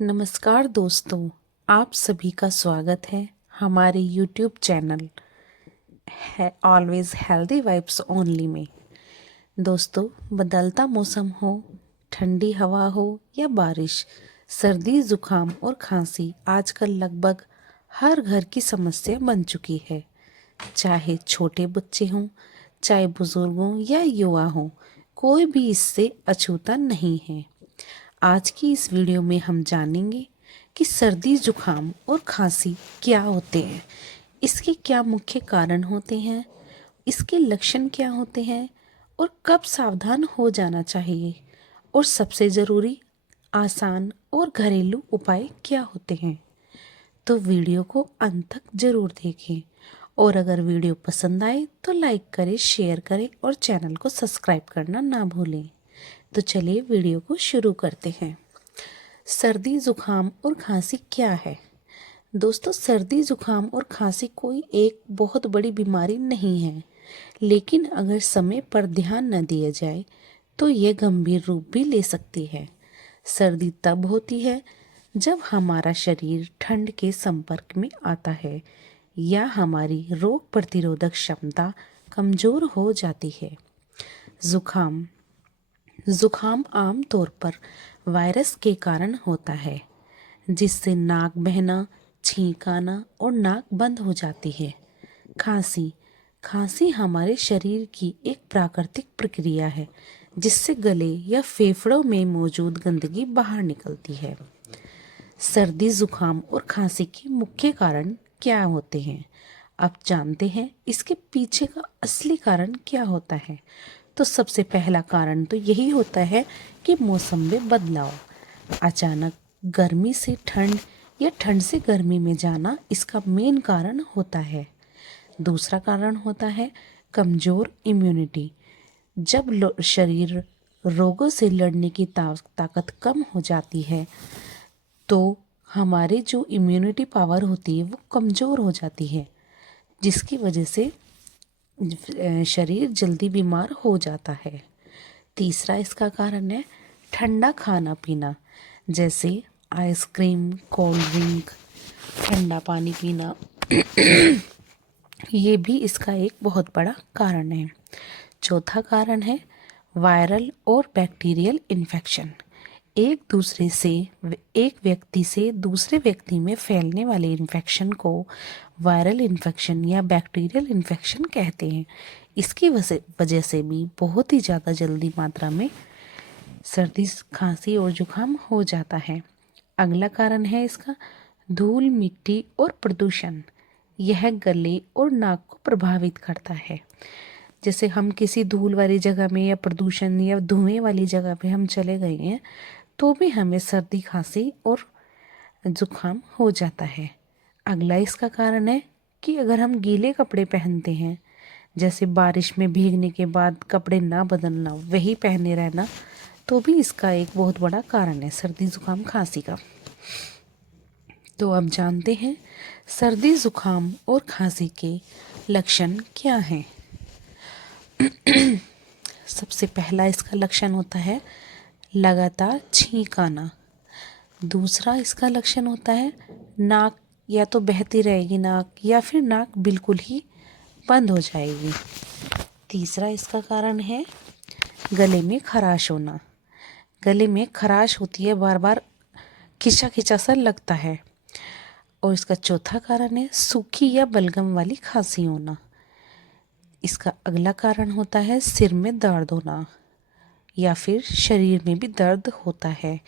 नमस्कार दोस्तों, आप सभी का स्वागत है हमारे YouTube चैनल है ऑलवेज हेल्दी वाइब्स ओनली में। दोस्तों, बदलता मौसम हो, ठंडी हवा हो या बारिश, सर्दी जुकाम और खांसी आजकल लगभग हर घर की समस्या बन चुकी है। चाहे छोटे बच्चे हों, चाहे बुजुर्ग हों या युवा हों, कोई भी इससे अछूता नहीं है। आज की इस वीडियो में हम जानेंगे कि सर्दी जुकाम और खांसी क्या होते हैं, इसके क्या मुख्य कारण होते हैं, इसके लक्षण क्या होते हैं और कब सावधान हो जाना चाहिए, और सबसे ज़रूरी आसान और घरेलू उपाय क्या होते हैं। तो वीडियो को अंत तक ज़रूर देखें और अगर वीडियो पसंद आए तो लाइक करें, शेयर करें और चैनल को सब्सक्राइब करना ना भूलें। तो चलिए वीडियो को शुरू करते हैं। सर्दी जुकाम और खांसी क्या है? दोस्तों, सर्दी जुकाम और खांसी कोई एक बहुत बड़ी बीमारी नहीं है, लेकिन अगर समय पर ध्यान न दिया जाए तो ये गंभीर रूप भी ले सकती है। सर्दी तब होती है जब हमारा शरीर ठंड के संपर्क में आता है या हमारी रोग प्रतिरोधक क्षमता कमजोर हो जाती है। जुकाम जुकाम आम तौर पर वायरस के कारण होता है, जिससे नाक बहना, छींक आना और नाक बंद हो जाती है। खांसी खांसी हमारे शरीर की एक प्राकृतिक प्रक्रिया है, जिससे गले या फेफड़ों में मौजूद गंदगी बाहर निकलती है। सर्दी जुकाम और खांसी के मुख्य कारण क्या होते हैं, अब जानते हैं इसके पीछे का असली कारण क्या होता है। तो सबसे पहला कारण तो यही होता है कि मौसम में बदलाव। अचानक गर्मी से ठंड या ठंड से गर्मी में जाना इसका मेन कारण होता है। दूसरा कारण होता है कमजोर इम्यूनिटी। जब शरीर रोगों से लड़ने की ताकत कम हो जाती है तो हमारी जो इम्यूनिटी पावर होती है वो कमज़ोर हो जाती है, जिसकी वजह से शरीर जल्दी बीमार हो जाता है। तीसरा इसका कारण है ठंडा खाना पीना, जैसे आइसक्रीम, कोल्ड ड्रिंक, ठंडा पानी पीना। ये भी इसका एक बहुत बड़ा कारण है। चौथा कारण है वायरल और बैक्टीरियल इन्फेक्शन। एक व्यक्ति से दूसरे व्यक्ति में फैलने वाले इन्फेक्शन को वायरल इन्फेक्शन या बैक्टीरियल इन्फेक्शन कहते हैं। इसकी वजह से भी बहुत ही ज़्यादा जल्दी मात्रा में सर्दी, खांसी और जुकाम हो जाता है। अगला कारण है इसका धूल, मिट्टी और प्रदूषण। यह गले और नाक को प्रभावित करता है। जैसे हम किसी धूल वाली जगह में या प्रदूषण या धुएं वाली जगह पे हम चले गए हैं तो भी हमें सर्दी, खांसी और जुकाम हो जाता है। अगला इसका कारण है कि अगर हम गीले कपड़े पहनते हैं, जैसे बारिश में भीगने के बाद कपड़े ना बदलना, वही पहने रहना, तो भी इसका एक बहुत बड़ा कारण है सर्दी, जुकाम, खांसी का। तो अब जानते हैं सर्दी, जुकाम और खांसी के लक्षण क्या हैं। सबसे पहला इसका लक्षण होता है लगातार छींक आना। दूसरा इसका लक्षण होता है नाक या तो बहती रहेगी नाक, या फिर नाक बिल्कुल ही बंद हो जाएगी। तीसरा इसका कारण है गले में खराश होना। गले में खराश होती है, बार बार खिंचा खिंचा सा लगता है। और इसका चौथा कारण है सूखी या बलगम वाली खांसी होना। इसका अगला कारण होता है सिर में दर्द होना, या फिर शरीर में भी दर्द होता है,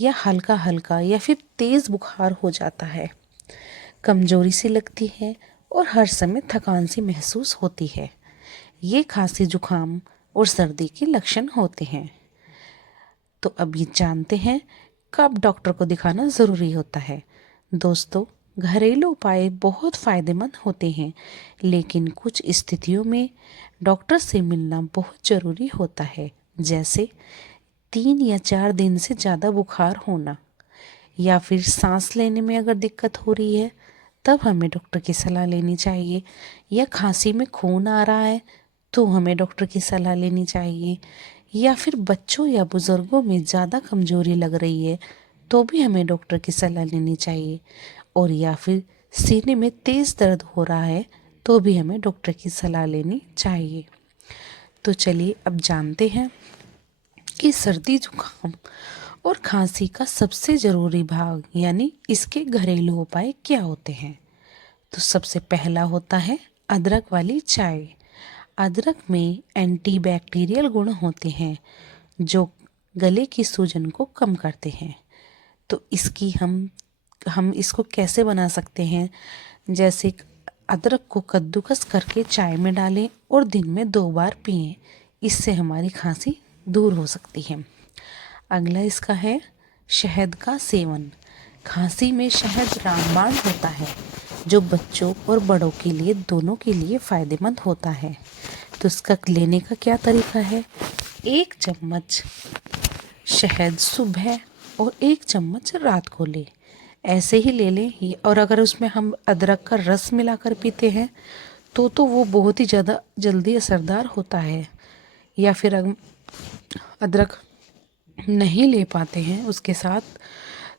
या हल्का हल्का या फिर तेज़ बुखार हो जाता है। कमजोरी सी लगती है और हर समय थकान सी महसूस होती है। ये खांसी, जुकाम और सर्दी के लक्षण होते हैं। तो अब ये जानते हैं कब डॉक्टर को दिखाना ज़रूरी होता है। दोस्तों, घरेलू उपाय बहुत फ़ायदेमंद होते हैं, लेकिन कुछ स्थितियों में डॉक्टर से मिलना बहुत ज़रूरी होता है। जैसे 3 या 4 दिन से ज़्यादा बुखार होना, या फिर सांस लेने में अगर दिक्कत हो रही है तब हमें डॉक्टर की सलाह लेनी चाहिए। या खांसी में खून आ रहा है तो हमें डॉक्टर की सलाह लेनी चाहिए। या फिर बच्चों या बुज़ुर्गों में ज़्यादा कमज़ोरी लग रही है तो भी हमें डॉक्टर की सलाह लेनी चाहिए। और या फिर सीने में तेज़ दर्द हो रहा है तो भी हमें डॉक्टर की सलाह लेनी चाहिए। तो चलिए अब जानते हैं कि सर्दी जुकाम और खांसी का सबसे ज़रूरी भाग यानी इसके घरेलू उपाय क्या होते हैं। तो सबसे पहला होता है अदरक वाली चाय। अदरक में एंटीबैक्टीरियल गुण होते हैं जो गले की सूजन को कम करते हैं। तो इसकी हम इसको कैसे बना सकते हैं, जैसे अदरक को कद्दूकस करके चाय में डालें और दिन में 2 बार पिएं। इससे हमारी खांसी दूर हो सकती है। अगला इसका है शहद का सेवन। खांसी में शहद रामबाण होता है जो बच्चों और बड़ों के लिए दोनों के लिए फ़ायदेमंद होता है। तो इसका लेने का क्या तरीका है, 1 चम्मच शहद सुबह और 1 चम्मच रात को ले, ऐसे ही ले लें। और अगर उसमें हम अदरक का रस मिलाकर पीते हैं तो वो बहुत ही ज़्यादा जल्दी असरदार होता है। या फिर अदरक नहीं ले पाते हैं उसके साथ,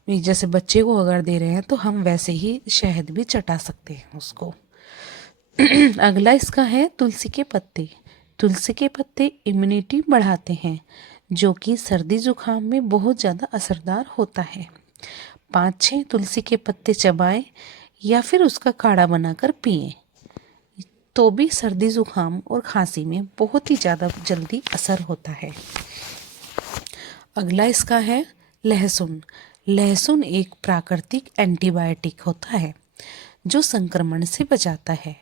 जैसे बच्चे को अगर दे रहे हैं तो हम वैसे ही शहद भी चटा सकते हैं उसको। अगला इसका है तुलसी के पत्ते। तुलसी के पत्ते इम्यूनिटी बढ़ाते हैं जो कि सर्दी जुकाम में बहुत ज़्यादा असरदार होता है। 5-6 तुलसी के पत्ते चबाएं या फिर उसका काढ़ा बनाकर पिएं तो भी सर्दी जुकाम और खांसी में बहुत ही ज़्यादा जल्दी असर होता है। अगला इसका है लहसुन। लहसुन एक प्राकृतिक एंटीबायोटिक होता है जो संक्रमण से बचाता है।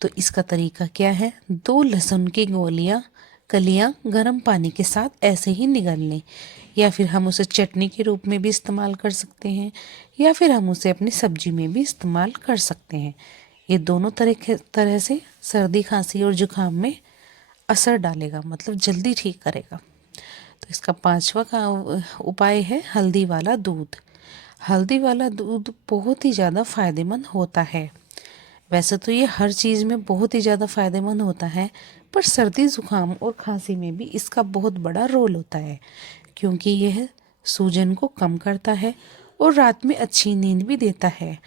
तो इसका तरीका क्या है, 2 लहसुन की कलियां गर्म पानी के साथ ऐसे ही निगल लें, या फिर हम उसे चटनी के रूप में भी इस्तेमाल कर सकते हैं, या फिर हम उसे अपनी सब्जी में भी इस्तेमाल कर सकते हैं। ये दोनों तरह से सर्दी खांसी और जुकाम में असर डालेगा, मतलब जल्दी ठीक करेगा। तो इसका 5वां का उपाय है हल्दी वाला दूध। हल्दी वाला दूध बहुत ही ज़्यादा फायदेमंद होता है। वैसे तो ये हर चीज़ में बहुत ही ज़्यादा फायदेमंद होता है, पर सर्दी जुकाम और खांसी में भी इसका बहुत बड़ा रोल होता है, क्योंकि यह सूजन को कम करता है और रात में अच्छी नींद भी देता है।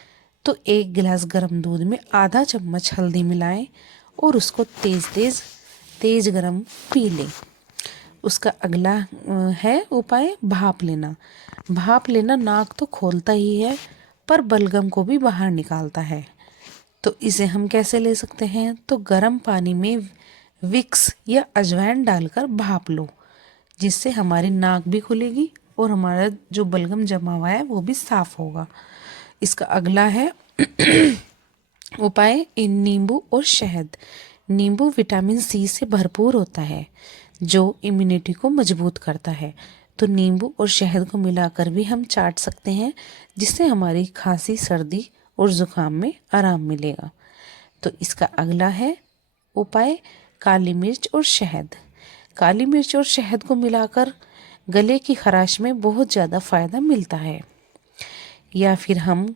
तो 1 गिलास गर्म दूध में आधा चम्मच हल्दी मिलाएं और उसको तेज़ गरम पी लें। उसका अगला है उपाय भाप लेना। भाप लेना नाक तो खोलता ही है पर बलगम को भी बाहर निकालता है। तो इसे हम कैसे ले सकते हैं, तो गर्म पानी में विक्स या अजवाइन डालकर भाप लो, जिससे हमारी नाक भी खुलेगी और हमारा जो बलगम जमा हुआ है वो भी साफ होगा। इसका अगला है उपाय नींबू और शहद। नींबू विटामिन सी से भरपूर होता है जो इम्यूनिटी को मजबूत करता है। तो नींबू और शहद को मिलाकर भी हम चाट सकते हैं, जिससे हमारी खांसी सर्दी और ज़ुकाम में आराम मिलेगा। तो इसका अगला है उपाय काली मिर्च और शहद। काली मिर्च और शहद को मिलाकर गले की खराश में बहुत ज़्यादा फ़ायदा मिलता है। या फिर हम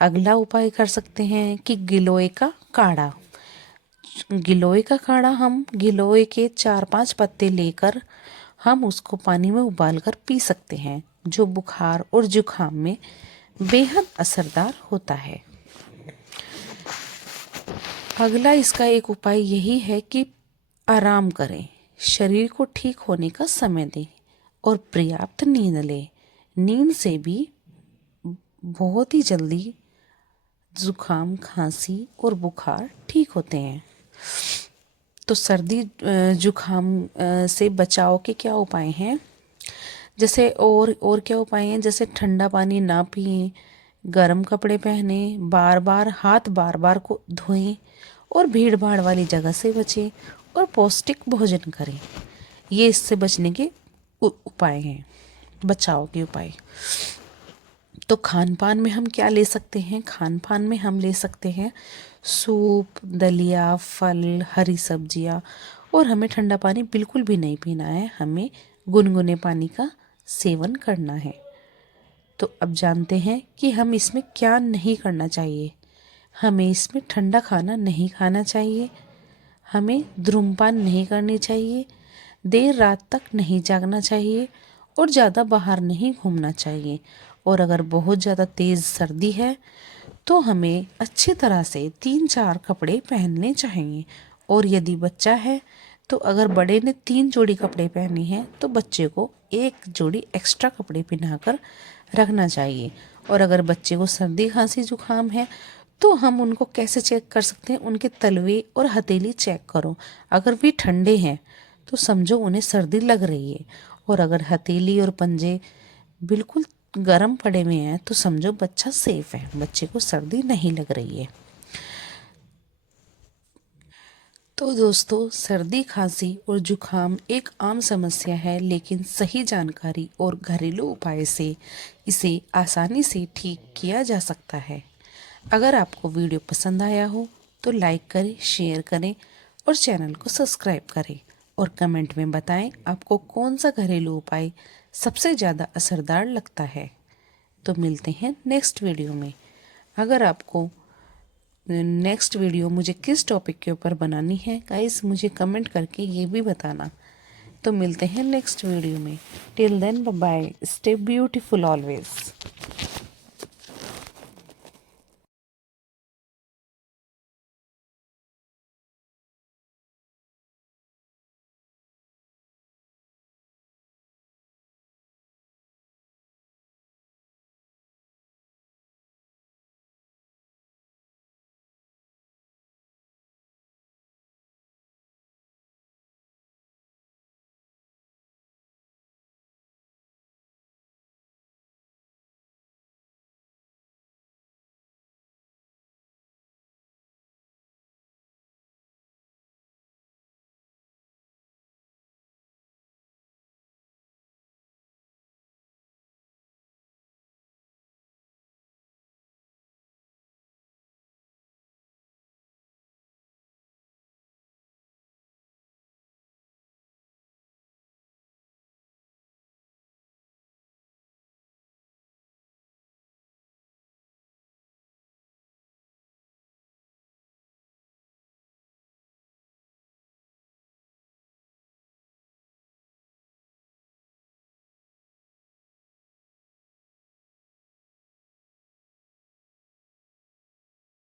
अगला उपाय कर सकते हैं कि गिलोय का काढ़ा। गिलोय का काढ़ा हम गिलोय के 4-5 पत्ते लेकर हम उसको पानी में उबालकर पी सकते हैं, जो बुखार और जुकाम में बेहद असरदार होता है। अगला इसका एक उपाय यही है कि आराम करें, शरीर को ठीक होने का समय दें और पर्याप्त नींद लें। नींद से भी बहुत ही जल्दी जुकाम, खांसी और बुखार ठीक होते हैं। तो सर्दी जुकाम से बचाव के क्या उपाय हैं, जैसे और क्या उपाय हैं, जैसे ठंडा पानी ना पिएं, गर्म कपड़े पहने, बार बार को धोएं और भीड़ भाड़ वाली जगह से बचें और पौष्टिक भोजन करें। ये इससे बचने के उपाय हैं, बचाव के उपाय। तो खान पान में हम क्या ले सकते हैं, खान पान में हम ले सकते हैं सूप, दलिया, फल, हरी सब्जियां, और हमें ठंडा पानी बिल्कुल भी नहीं पीना है, हमें गुनगुने पानी का सेवन करना है। तो अब जानते हैं कि हम इसमें क्या नहीं करना चाहिए। हमें इसमें ठंडा खाना नहीं खाना चाहिए, हमें धूम्रपान नहीं करनी चाहिए, देर रात तक नहीं जागना चाहिए और ज़्यादा बाहर नहीं घूमना चाहिए, और अगर बहुत ज़्यादा तेज़ सर्दी है तो हमें अच्छी तरह से 3-4 कपड़े पहनने चाहिए। और यदि बच्चा है तो अगर बड़े ने 3 जोड़ी कपड़े पहने हैं तो बच्चे को 1 जोड़ी एक्स्ट्रा कपड़े पहनाकर रखना चाहिए। और अगर बच्चे को सर्दी खांसी जुकाम है तो हम उनको कैसे चेक कर सकते हैं, उनके तलवे और हथेली चेक करो। अगर वे ठंडे हैं तो समझो उन्हें सर्दी लग रही है, और अगर हथेली और पंजे बिल्कुल गर्म पड़े हुए हैं तो समझो बच्चा सेफ है, बच्चे को सर्दी नहीं लग रही है। तो दोस्तों, सर्दी खांसी और जुखाम एक आम समस्या है, लेकिन सही जानकारी और घरेलू उपाय से इसे आसानी से ठीक किया जा सकता है। अगर आपको वीडियो पसंद आया हो तो लाइक करें, शेयर करें और चैनल को सब्सक्राइब करें, और कमेंट में बताएं आपको कौन सा घरेलू उपाय सबसे ज़्यादा असरदार लगता है। तो मिलते हैं नेक्स्ट वीडियो में। अगर आपको नेक्स्ट वीडियो मुझे किस टॉपिक के ऊपर बनानी है गाइस, मुझे कमेंट करके ये भी बताना। तो मिलते हैं नेक्स्ट वीडियो में। Till then bye bye, stay beautiful always.